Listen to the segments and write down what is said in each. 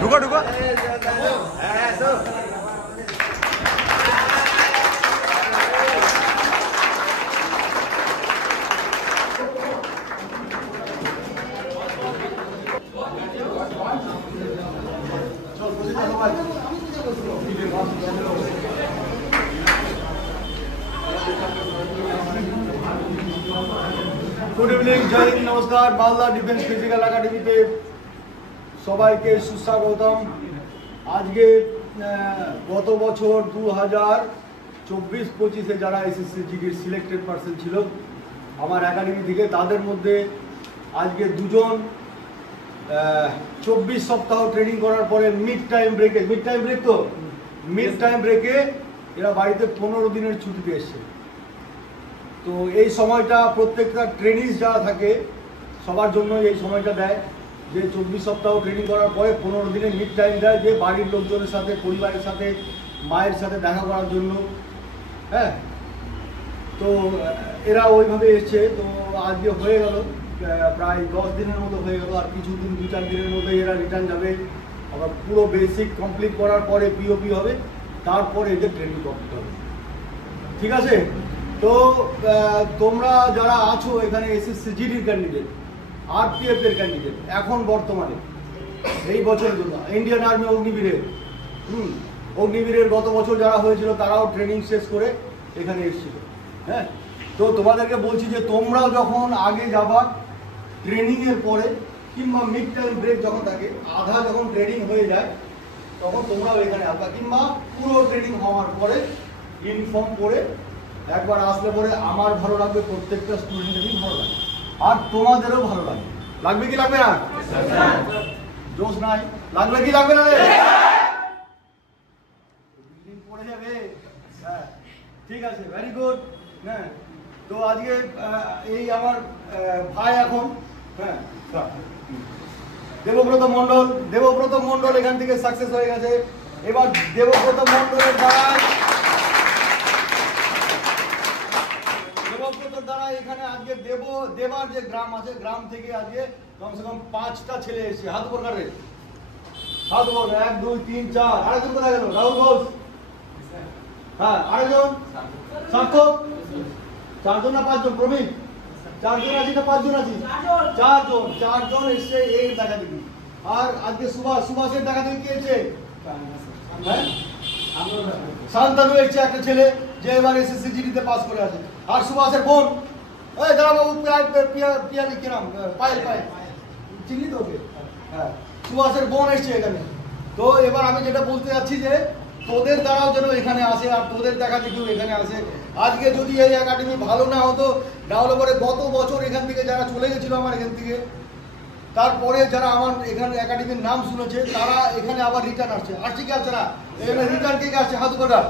ঢুকো ঢুকো। Good evening, Jai Hind, नमस्कार। मालदा डिफेंस फिजिकल एकाडेमीते सबाइके सुस्वागतम। आज के गत बछर 2024-25 যারা এসএসসি জিডির সিলেক্টেড পার্সন ছিল আমার একাডেমি থেকে, তাদের মধ্যে আজকে দুজন 24 সপ্তাহ ট্রেনিং করার পরে মিড টাইম ব্রেকে এরা বাড়িতে 15 দিনের ছুটিতে এসছে। তো এই সময়টা প্রত্যেকটা ট্রেনিংস যারা থাকে সবার জন্য এই সময়টা দেয়, যে 24 সপ্তাহ ট্রেনিং করার পরে 15 দিনের মিড টাইম দেয়, যে বাড়ির লোকজনের সাথে, পরিবারের সাথে, মায়ের সাথে দেখা করার জন্য। হ্যাঁ, তো এরা ওইভাবে এসছে। তো আজকে হয়ে গেল প্রায় 10 দিনের মতো হয়ে গেল, আর কিছুদিন 2-4 দিনের মধ্যে এরা রিটার্ন যাবে। আবার পুরো বেসিক কমপ্লিট করার পরে পিওপি হবে, তারপরে এদের ট্রেনিং কমপ্লিট হবে। ঠিক আছে? তো তোমরা যারা আছো এখানে এসএসসি জিডির ক্যান্ডিডেট, আরপিএফ এর ক্যান্ডিডেট, এখন বর্তমানে এই বছরের জন্য ইন্ডিয়ান আর্মি অগ্নিবীরের গত বছর যারা হয়েছিল তারাও ট্রেনিং শেষ করে এখানে এসেছিল। হ্যাঁ, তো তোমাদেরকে বলছি যে তোমরাও যখন আগে যাবা ট্রেনিংয়ের পরে, কিংবা মিড টাইম ব্রেক যখন থাকে, আধা যখন ট্রেনিং হয়ে যায়, তখন তোমরাও এখানে আসবা, কিংবা পুরো ট্রেনিং হওয়ার পরে ইনফর্ম করে একবার আসলে পরে আমার ভালো লাগবে, প্রত্যেকটা স্টুডেন্টেরই ভালো লাগবে, আর তোমাদেরও ভালো লাগবে। লাগবে কি লাগবে না? জোশ নাই? লাগবে কি লাগবে না? পড়ে যাবে। হ্যাঁ, ঠিক আছে, ভেরি গুড। হ্যাঁ, তো আজকে এই আমার ভাই এখন, হ্যাঁ, দেবব্রত মণ্ডল এখান থেকে সাকসেস হয়ে গেছে। এবার দেবব্রত মণ্ডলের দ্বারা এখানে আজকে দেবার যে গ্রাম আছে, গ্রাম থেকে আজকে কমসে কম 5টা ছেলে এসেছে। হাত উপর কাটে, হাত উপর। 1 2 3 4। আরেকজন কোথায় গেল? রাহুল ঘোষ। হ্যাঁ, আরেকজন সার্থক। 4 জন না 5 জন? প্রবীণ। 4 জন আছি না 5 জন আছি? 4 জন এসছে এই দেখা দেখি। আর আজকে সুভাষের দেখা দেখি কে এসছে? হ্যাঁ, শান্তনু এসছে, একটা ছেলে যে এবার এসএসসি জিডিতে পাস করে আছে। আর সুভাষের বোন, এই দাঁড়া বাবু, পিয়ালি কি নাম? পায়েল। চিনি তো ওকে? হ্যাঁ, সুভাষের বোন এসছে এখানে। তো এবার আমি যেটা বলতে যাচ্ছি যে তোদের দ্বারাও যেন এখানে আসে, আর তোদের দেখা দেখেও এখানে আসে। আজকে যদি এই একাডেমি ভালো না হতো, না হলে পরে গত বছর এখান থেকে যারা চলে গেছিল আমার এখান থেকে, তারপরে যারা আমার এখানে একাডেমির নাম শুনেছে তারা এখানে আবার রিটার্ন আসছে কি আসছে না? এখানে রিটার্ন কে আসছে? হাত করা।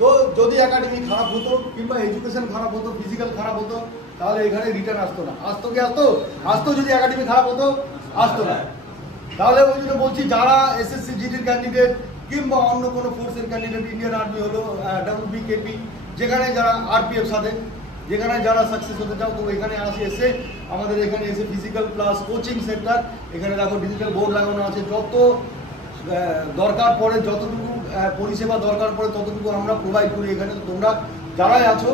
তো যদি একাডেমি খারাপ হতো, কিংবা এডুকেশন খারাপ হতো, ফিজিক্যাল খারাপ হতো, তাহলে এখানে রিটার্ন আসতো না। আসতো যদি একাডেমি খারাপ হতো, আসতো না। তাহলে ওই জন্য বলছি, যারা এসএসসি জিডির ক্যান্ডিডেট কিংবা অন্য কোনো ফোর্সের ক্যান্ডিডেট, ইন্ডিয়ান আর্মি হলো, WBKP, যেখানে যারা আরপিএফ সাথে যেখানে যারা সাকসেস হতে চাও, তো এখানে এসে আমাদের এখানে এসে ফিজিক্যাল প্লাস কোচিং সেন্টার, এখানে দেখো ডিজিটাল বোর্ড লাগানো আছে। যত দরকার পড়ে, যতটুকু পরিষেবা দরকার পড়ে ততটুকু আমরা প্রোভাইড করি এখানে। তো তোমরা যারাই আছো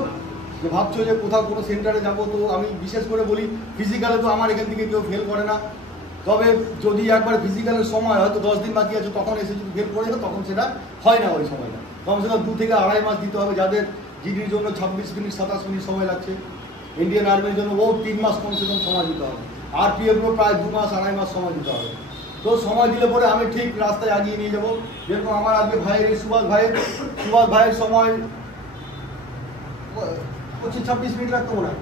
যে ভাবছো যে কোথাও কোনো সেন্টারে যাবো, তো আমি বিশেষ করে বলি, ফিজিক্যালে তো আমার এখান থেকে কেউ ফেল করে না। তবে যদি একবার ফিজিক্যালের সময় হয়তো 10 দিন বাকি আছে, তখন এসে যদি ফেল করে যাবে, তখন সেটা হয় না। ওই সময়টা কমসে কম 2 থেকে আড়াই মাস দিতে হবে। যাদের জিডির জন্য 26 মিনিট 27 মিনিট সময় লাগছে, ইন্ডিয়ান আর্মির জন্য 3 মাস কমসে কম সময় দিতে হবে। আরপিএফও প্রায় 2 মাস আড়াই মাস সময় দিতে হবে। তো সময় দিলে পরে আমি ঠিক রাস্তায় এগিয়ে নিয়ে যাবো। যেরকম আমার আজকে ভাইয়ের, সুভাষ ভাইয়ের সময় 26 মিনিট লাগতো, মনে হয়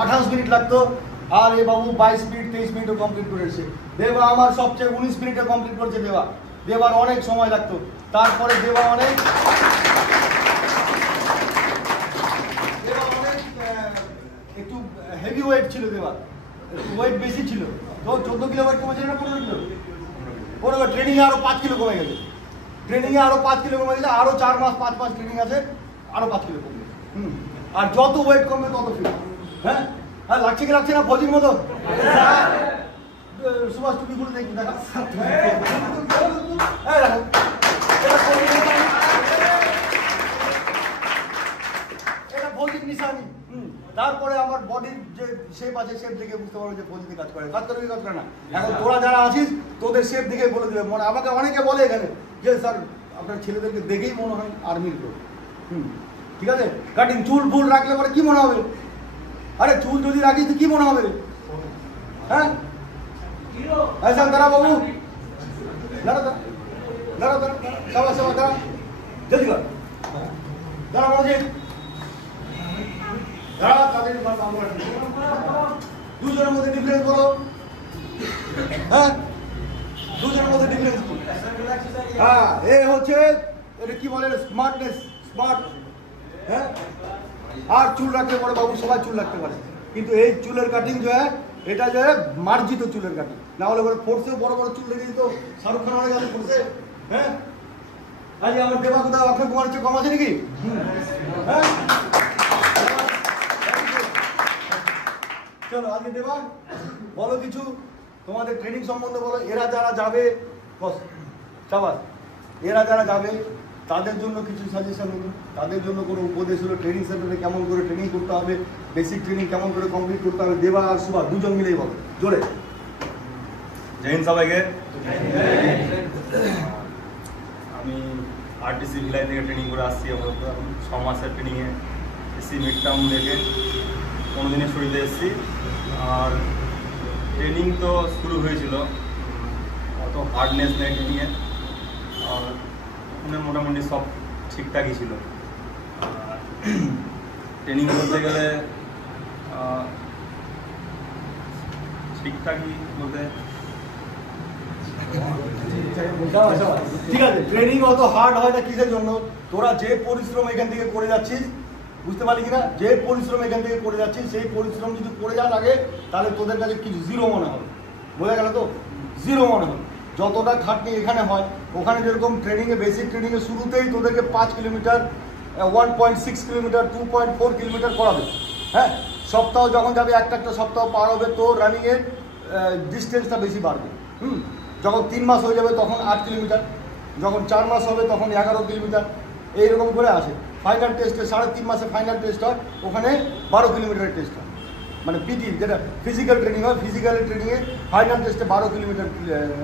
28 মিনিট লাগতো। আর এ বাবু 22 মিনিট 23 মিনিটও কমপ্লিট করেছে। দেবা আমার সবচেয়ে 19 মিনিটে কমপ্লিট করেছে। দেবার অনেক সময় লাগতো। তারপরে দেবা অনেক একটু হেভি ওয়েট ছিল, দেবার ওয়েট বেশি ছিল। তো 14 কিলো ওয়েট কমেছে না 15 কিলো? ট্রেনিংয়ে আরো 5 কিলো কমে গেছে। আরো 4 মাস 5 মাস ট্রেনিং আছে, আরো 5 কিলো কমবে। আর যত ওয়েট কমবে তত ফিট। হ্যাঁ, লাগছে কি লাগছে না? ফৌজির মতো সুভাষ টুপি খুলে দেখি দেখা এটা ফৌজির নিশানি। তারপরে আমার বডির যে শেপ আছে শেপ দেখে বুঝতে পারবো যে ফৌজিতে কাজ করে কাজ করে না। এখন তোরা যারা আছিস তোদের শেপ দেখে বলে দেবে। মনে আমাকে অনেকে বলে এখানে যে স্যার আপনার ছেলেদেরকে দেখেই মনে হয় আর্মির লোক। ঠিক আছে, কাটিং চুল ফুল রাখলে পরে কি মনে হবে? আরে চুল যদি রাখিস তো কি মনে হবে? হ্যাঁ দাঁড়া বাবু, দাঁড়া দাঁড়া দাঁড়া দাঁড়া সবাই সবাই দাঁড়া, জলদি কর, দাঁড়া বাবুজি, দাঁড়া তাদের দুজনের মধ্যে ডিফারেন্স বলো। হ্যাঁ দুজনের মধ্যে ডিফারেন্স। হ্যাঁ এ হচ্ছে এটা কি বলে স্মার্টনেস, স্মার্ট। হ্যাঁ আর চুল রাখতে পারে বাবু, সবাই চুল রাখতে পারে, কিন্তু এই চুলের কাটিং যে এটা যে মার্জিত চুলের কাটিং, না হলে ফোর্সেও বড় বড় চুল রেখে দিত শাহরুখ খান হয়ে গেল ফোর্সে। হ্যাঁ আজ আমার দেবা কোথাও অক্ষয় কুমার চেয়ে কম আছে নাকি? হ্যাঁ চলো আজকে দেবা বলো কিছু তোমাদের ট্রেনিং সম্বন্ধে বলো। এরা যারা যাবে বস চাবাস, এরা যারা যাবে তাদের জন্য কিছু সাজেশন হলো, তাদের জন্য কোনো উপদেশ হলো, ট্রেনিং সেন্টারে কেমন করে ট্রেনিং করতে হবে, বেসিক ট্রেনিং কেমন করে কমপ্লিট করতে হবে। দেবা আর সুভা দুজন মিলেই বলো জোরে। জয় হিন্দ সবাইকে। আমি আরটিসি ভিলাই থেকে ট্রেনিং করে আসছি। আমরা 6 মাসের ট্রেনিংয়ে এসি মিড টাউন থেকে 15 দিনের ছুটিতে এসেছি। আর ট্রেনিং তো শুরু হয়েছিল, অত হার্ডনেস নেই ট্রেনিংয়ে, আর মোটামুটি সব ঠিকঠাকই ছিল। ট্রেনিং করতে গেলে ঠিকঠাকই বলতে ঠিক আছে। ট্রেনিং অত হার্ড হয় না কিসের জন্য? তোরা যে পরিশ্রম এখান থেকে করে যাচ্ছিস, বুঝতে পারলি কিনা, যে পরিশ্রম এখান থেকে করে যাচ্ছিস সেই পরিশ্রম যদি করে যাওয়ার আগে তাহলে তোদের কাছে কিছু জিরো মনে হবে। বোঝা গেল তো? জিরো মনে হবে। যতটা খাটনি এখানে হয় ওখানে যেরকম ট্রেনিংয়ে বেসিক ট্রেনিংয়ে শুরুতেই তোদেরকে 5 কিলোমিটার 1.6 কিলোমিটার 2.4 কিলোমিটার করাবে। হ্যাঁ সপ্তাহ যখন যাবে একটা সপ্তাহ পার হবে তো রানিংয়ের ডিস্টেন্সটা বেশি বাড়বে। যখন 3 মাস হয়ে যাবে তখন 8 কিলোমিটার, যখন 4 মাস হবে তখন 11 কিলোমিটার, এইরকম করে আসে। ফাইনাল টেস্টে 3.5 মাসে ফাইনাল টেস্ট হয়, ওখানে 12 কিলোমিটারের টেস্ট হয়। মানে পিটি যেটা ফিজিক্যাল ট্রেনিং হয়, ফিজিক্যাল ট্রেনিংয়ে ফাইনাল টেস্টে 12 কিলোমিটার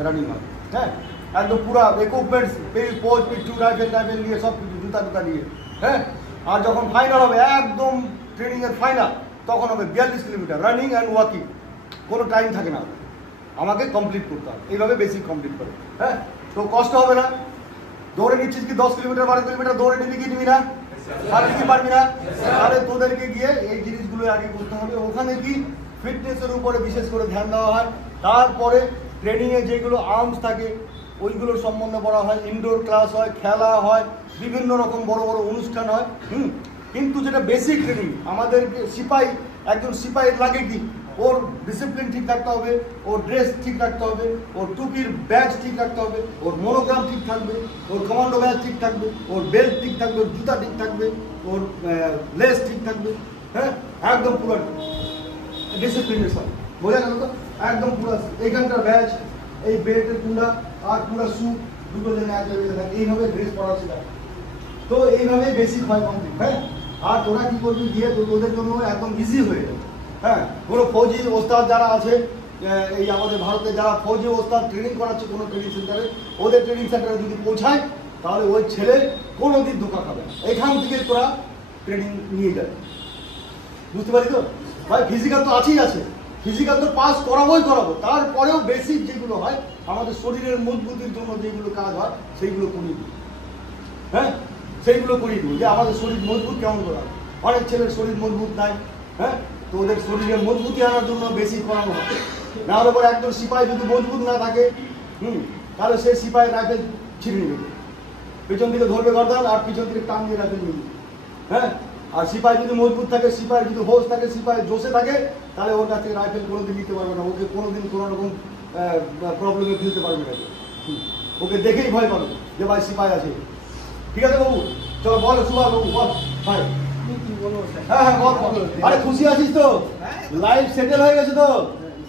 রানিং হয়। হ্যাঁ একদম পুরো ইকুইপমেন্টস পোজ পিটু রাইফেল নিয়ে সব কিছু জুতা নিয়ে। হ্যাঁ আর যখন ফাইনাল হবে একদম ট্রেনিংয়ের ফাইনাল তখন হবে 42 কিলোমিটার রানিং অ্যান্ড ওয়াকিং, কোনো টাইম থাকে না, আমাকে কমপ্লিট করতে হবে। এইভাবে বেসিক কমপ্লিট করে। হ্যাঁ তো কষ্ট হবে না। দৌড়ে নিচ্ছিস কি 10 কিলোমিটার 12 কিলোমিটার দৌড়ে নিবি কি নিবি না? পারবি না? তাহলে তোদেরকে গিয়ে এই জিনিসগুলো আগে করতে হবে। ওখানে কি ফিটনেসের উপরে বিশেষ করে ধ্যান দেওয়া হয়। তারপরে ট্রেনিংয়ে যেগুলো আর্মস থাকে ওইগুলোর সম্বন্ধে বলা হয়, ইনডোর ক্লাস হয়, খেলা হয়, বিভিন্ন রকম বড় বড় অনুষ্ঠান হয়। কিন্তু যেটা বেসিক ট্রেনিং আমাদের সিপাহী, একজন সিপাহীর লাগে কি ওর ডিসিপ্লিন ঠিক রাখতে হবে, ওর ড্রেস ঠিক রাখতে হবে, ওর টুপির ব্যাজ ঠিক রাখতে হবে, ওর মনোগ্রাম ঠিক থাকবে, ওর কমান্ডো ব্যাজ ঠিক থাকবে, ওর বেল্ট ঠিক থাকবে, ওর জুতা ঠিক থাকবে, ওর লেস ঠিক থাকবে। হ্যাঁ একদম পুরো ডিসিপ্লিনের সব বোঝা গেল তো? একদম পুরো এইখানকার ব্যাজ, এই বেল্টের কুন্ডা আর পুরো শু দুটো জায়গায় এক জায়গায় থাকে, এইভাবে ড্রেস পরা শেখা। তো এইভাবে বেসিক হয় কমপ্লিট। হ্যাঁ আর তোরা কি করবি দিয়ে তোদের জন্য একদম ইজি হয়ে যাবে। হ্যাঁ কোনো ফৌজি ওস্তাদ যারা আছে এই আমাদের ভারতে যারা ফৌজি ওস্তাদ ট্রেনিং করাচ্ছে কোনো ট্রেনিং সেন্টারে, ওদের ট্রেনিং সেন্টারে যদি পৌঁছায় তাহলে ওই ছেলে কোনো দিন ধোকা খাবে না। এখান থেকে তোরা ট্রেনিং নিয়ে যাবে। বুঝতে পারি তো ভাই? ফিজিক্যাল তো আছেই আছে, ফিজিক্যাল তো পাস করাবোই করাবো, তারপরেও বেসিক যেগুলো হয় আমাদের শরীরের মজবুতির জন্য যেগুলো কাজ হয় সেইগুলো করিয়ে দিই। হ্যাঁ সেইগুলো করিয়ে দেবো যে আমাদের শরীর মজবুত কেমন করা। অনেক ছেলের শরীর মজবুত নাই। হ্যাঁ তো ওদের শরীরে মজবুতি আনার জন্য বেসিক করানো হয়। না হলে পরে একজন সিপাহী যদি মজবুত না থাকে তাহলে সেই সিপাহী রাইফেল ছিঁড়ে নেবে, পেছন দিকে ধরবে গর্দান আর পিছন দিকে টান দিয়ে রাইফেল নিয়ে। হ্যাঁ আর সিপাহী যদি মজবুত থাকে, সিপাহী যদি হোশ থাকে, সিপাহী জোশে থাকে, তাহলে ওর কাছ থেকে রাইফেল কোনোদিন নিতে পারবে না, ওকে কোনোদিন কোনো রকম প্রবলেমে ফেলতে পারবে না। ওকে দেখেই ভয় পাবে যে ভাই সিপাহী আছে। ঠিক আছে বাবু? চলো বলো সুভাষ বাবু বল ভাই। হ্যাঁ হ্যাঁ বল। আরে খুশি আছিস তো? লাইফ সেটেল হয়ে গেছে তো?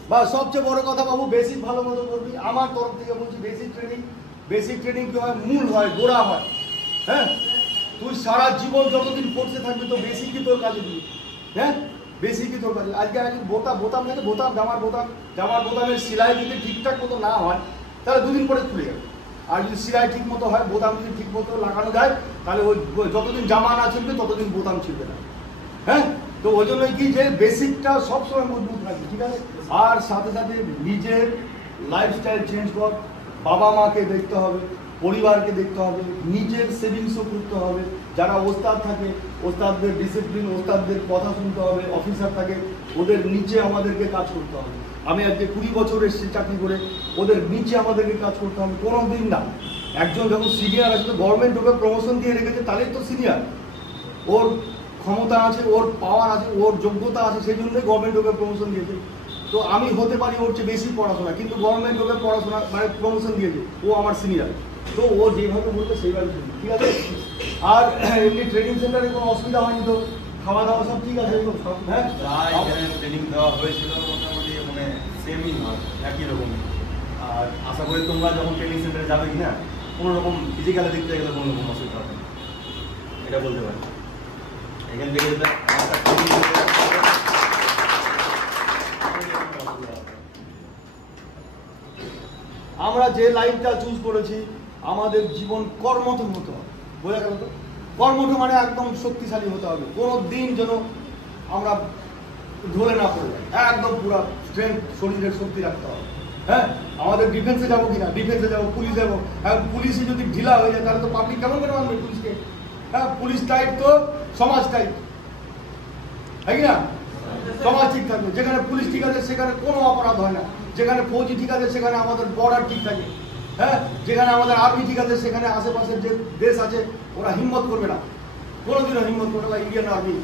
বা সবচেয়ে বড় কথা বাবু, বেসিক ভালো মতো করবি। আমার তরফ থেকে বলছি বেসিক ট্রেনিং কি হয়, মূল হয়, গোড়া হয়। হ্যাঁ, তুই সারা জীবন যতদিন ফোর্সে থাকবি তো বেসিকই তোর কাজে দিবি। হ্যাঁ, বেসিকই তোর কাজে। আজকে বোতাম থেকে জামার বোতামের সেলাই যদি ঠিকঠাক মতো না হয় তাহলে দুদিন পরে খুলে যাবে। আর যদি সেলাই ঠিক মতো হয়, বোতাম যদি ঠিক মতো লাগানো যায়, তাহলে ওই যতদিন জামা না ছিলবে ততদিন বোতাম ছিলবে না। হ্যাঁ, তো ওই জন্য কি যে বেসিকটা সবসময় মজবুত রাখবে, ঠিক আছে। আর সাথে সাথে নিজের লাইফস্টাইল চেঞ্জ কর, বাবা মাকে দেখতে হবে, পরিবারকে দেখতে হবে, নিজের সেভিংসও করতে হবে। যারা ওস্তাদ থাকে, ওস্তাদদের ডিসিপ্লিন, ওস্তাদদের কথা শুনতে হবে। অফিসার থাকে, ওদের নিচে আমাদেরকে কাজ করতে হবে। আমি আজকে 20 বছর এসেছি চাকরি করে, ওদের নিচে আমাদেরকে কাজ করতে হবে, কোনো দিন না। একজন যখন সিনিয়র আছে, তো গভর্নমেন্ট ওকে প্রমোশন দিয়ে রেখেছে, তাহলেই তো সিনিয়র। ওর ক্ষমতা আছে, ওর পাওয়ার আছে, ওর যোগ্যতা আছে, সেই জন্যই গভর্নমেন্ট ওকে প্রমোশন দিয়েছে। তো আমি হতে পারি ওর চেয়ে বেশি পড়াশোনা, কিন্তু গভর্নমেন্ট ওকে পড়াশোনা মানে প্রমোশন দিয়েছে, ও আমার সিনিয়র। তো ও যেভাবে বলবে সেইভাবে শুনবে, ঠিক আছে। আর এমনি ট্রেনিং সেন্টারে কোনো অসুবিধা হয়নি তো? খাওয়া দাওয়া সব ঠিক আছে? হ্যাঁ, ট্রেনিং দেওয়া হয়েছিল মোটামুটি মানে সেমই হয়, একই রকমই। আর আশা করি তোমরা যখন ট্রেনিং সেন্টারে যাবে কিনা কোনো রকম ফিজিক্যালের দিক থেকে কোনো রকম অসুবিধা হবে না, এটা বলতে পারি। এখান থেকে আমরা যে লাইনটা চুজ করেছি, আমাদের জীবন কর্মঠ হতে হবে, বোঝা গেল তো? কর্মঠ মানে একদম শক্তিশালী হতে হবে, কোনো দিন যেন আমরা ঢলে না পড়ে যাই, একদম পুরো স্ট্রেংথ, শরীরের শক্তি রাখতে হবে। হ্যাঁ, আমাদের ডিফেন্সে যাবো কিনা, ডিফেন্সে যাবো, পুলিশ যাবো। হ্যাঁ, পুলিশে যদি ঢিলা হয়ে যায় তাহলে তো পাবলিক কেমন করে মানবে পুলিশকে? হ্যাঁ, পুলিশ টাইট তো সমাজ টাইট, তাই না? সমাজ ঠিক থাকবে। যেখানে পুলিশ ঠিক আছে সেখানে কোনো অপরাধ হয় না, যেখানে ফৌজি ঠিক আছে সেখানে আমাদের বর্ডার ঠিক থাকে। হ্যাঁ, যেখানে আমাদের আর্মি ঠিক আছে সেখানে আশেপাশের যে দেশ আছে ওরা হিম্মত করবে না, কোনোদিনও হিম্মত করবে না। ইন্ডিয়ান আর্মি,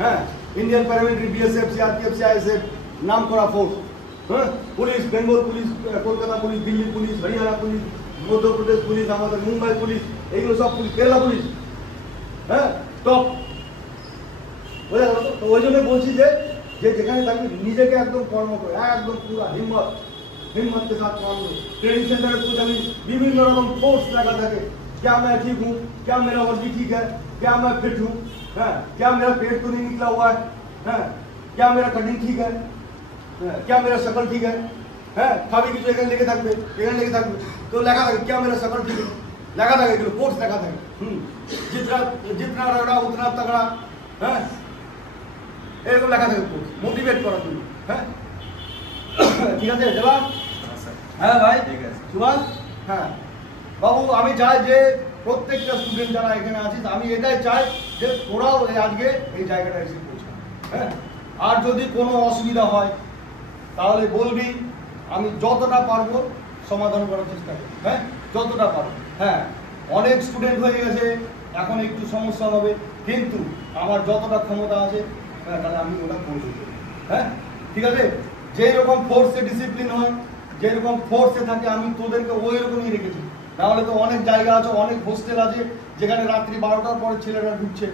হ্যাঁ, Indian paramilitary, BSF, CRPF, CISF, নাম করা ফোর্স। হ্যাঁ, police, Bengal police, Kolkata police, Delhi police, Haryana police, Madhya Pradesh police, আমাদের মুম্বাই পুলিশ, এইগুলো সব পুলিশ, কেরালা পুলিশ, হ্যাঁ, টপ। বোঝা গেল তো? ওই জন্য বলছি যে যেখানে থাকবি নিজেকে একদম কর্ম করে, একদম পুরো हिम्मत के साथ काम लो। ट्रेनिंग सेंटर में अभी विभिन्न रकम फोर्स लगा থাকে, क्या मैं ठीक हूँ, क्या मेरा वर्दी ठीक है, क्या मैं फिट हूँ, क्या मेरा पेट तो नहीं निकला हुआ है, क्या मेरा कटिंग ठीक है, क्या मेरा शकल ठीक है। খাবি কিছু এখানে লেগে থাকবে, তো লেখা থাকে क्या मेरा शकल ठीक है, লেখা থাকে, এগুলো কোর্স লেখা থাকে। जितना रगड़ा उतना तगड़ा, এরকম লেখা থাকে কোর্স, মোটিভেট করার জন্য। হ্যাঁ, ঠিক আছে জবাব? হ্যাঁ ভাই, ঠিক আছে সুভাষ। হ্যাঁ বাবু, আমি চাই যে প্রত্যেকটা স্টুডেন্ট যারা এখানে আছিস, আমি এটাই চাই যে তোরাও আজকে এই জায়গাটা এসে পৌঁছা। হ্যাঁ, আর যদি কোনো অসুবিধা হয় তাহলে বলবি, আমি যতটা পারবো সমাধান করার চেষ্টা করি। হ্যাঁ, যতটা পারবো। হ্যাঁ, অনেক স্টুডেন্ট হয়ে গেছে, এখন একটু সমস্যা হবে, কিন্তু আমার যতটা ক্ষমতা আছে তাহলে আমি ওটা করবো। হ্যাঁ, ঠিক আছে। যেই রকম ফোর্সে ডিসিপ্লিন হয়, যেরকম ফোর্সে থাকে, আমি তোদেরকে ওই রকমই রেখেছি। নাহলে তো অনেক জায়গা আছে, অনেক হোস্টেল আছে যেখানে রাত্রি 12টার পরে ছেলেরা ঢুকছে,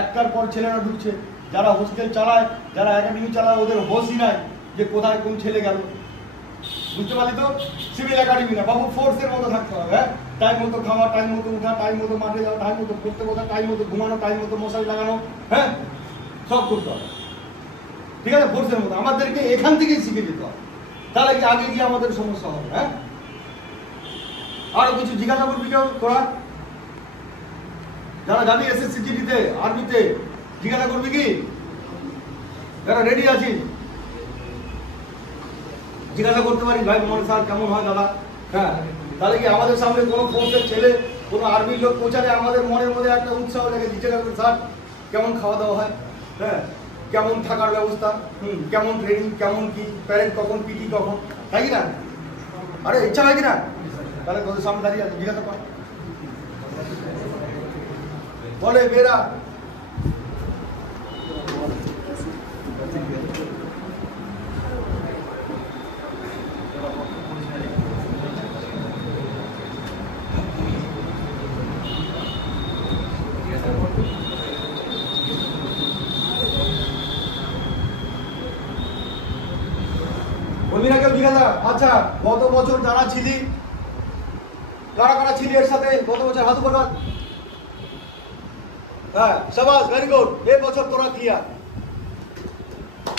1টার পর ছেলেরা ঢুকছে। যারা হোস্টেল চালায়, যারা একাডেমি চালায়, ওদের হোশই নাই যে কোথায় কোন ছেলে গেল। বুঝতে পারলি তো? সিভিল একাডেমি না বাবু, ফোর্সের মতো থাকতে হবে। হ্যাঁ, টাইম মতো খাওয়া, টাইম মতো উঠা, টাইম মতো মাঠে যাওয়া, টাইম মতো পড়তে বসা, টাইম মতো ঘুমানো, টাইম মতো মশারি লাগানো, হ্যাঁ, সব করতে হবে। ঠিক আছে, ফোর্সের মতো আমাদেরকে এখান থেকেই শিখে যেতে হবে, তাহলে কি আগে গিয়ে আমাদের সমস্যা হবে। হ্যাঁ, আরো কিছু জিজ্ঞাসা করবি কেউ তোরা যারা যাবি এসএসসি জিডিতে, আর্মিতে, জিজ্ঞাসা করবি কি? যারা রেডি আছিস জিজ্ঞাসা করতে পারি, ভাই মোহন স্যার কেমন হয় দাদা? হ্যাঁ, তাহলে কি আমাদের সামনে কোনো ফোর্সের ছেলে, কোনো আর্মির লোক পৌঁছালে আমাদের মনের মধ্যে একটা উৎসাহ লাগে, জিজ্ঞাসা করবে স্যার কেমন খাওয়া দাওয়া হয়, হ্যাঁ, কেমন থাকার ব্যবস্থা, কেমন ট্রেনিং, কেমন কি প্যারেড কখন, পিটি কখন, তাই কি না? আরে ইচ্ছা হয় কিনা? তাহলে তোদের সামনে দাঁড়িয়ে আছে, জিজ্ঞাসা কর, বলে বেরা। বলবি আচ্ছা গত বছর যারা ছিলি, কারা কারা ছিলি এর সাথে গত বছর হাত উপর কর। হ্যাঁ শাবাশ, ভেরি গুড। এই বছর তোরা ক্লিয়ার,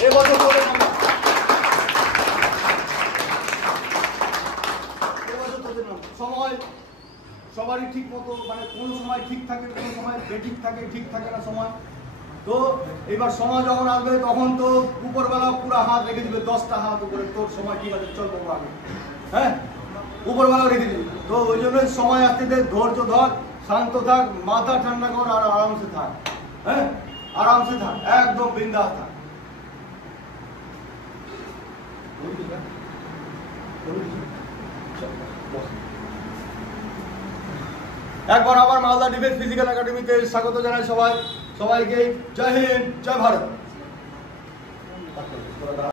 এই বছর তোদের নাম্বার, এই বছর তোদের নাম্বার। সময় সবারই ঠিক মতো, মানে কোনো সময় ঠিক থাকে, কোনো সময় বেঠিক থাকে, ঠিক থাকে না সময়। তো এবার সময় যখন আসবে তখন তো উপরবেলা পুরো হাত রেখে দিবে, 10টা হাত উপরে, তোর সময় ঠিক আছে, চল বাবু আগে। হ্যাঁ উপরবেলা রেখে দিবি। তো ওই জন্যই সময় আসতে দে, ধৈর্য ধর, শান্ত থাক, মাথা ঠান্ডা কর, আর আরামসে থাক। হ্যাঁ আরামসে থাক, একদম বিন্দাস থাক। একবার আবার মালদা ডিফেন্স ফিজিক্যাল একাডেমিতে স্বাগত জানাই সবাইকে। জয় হিন্দ, জয় ভারত।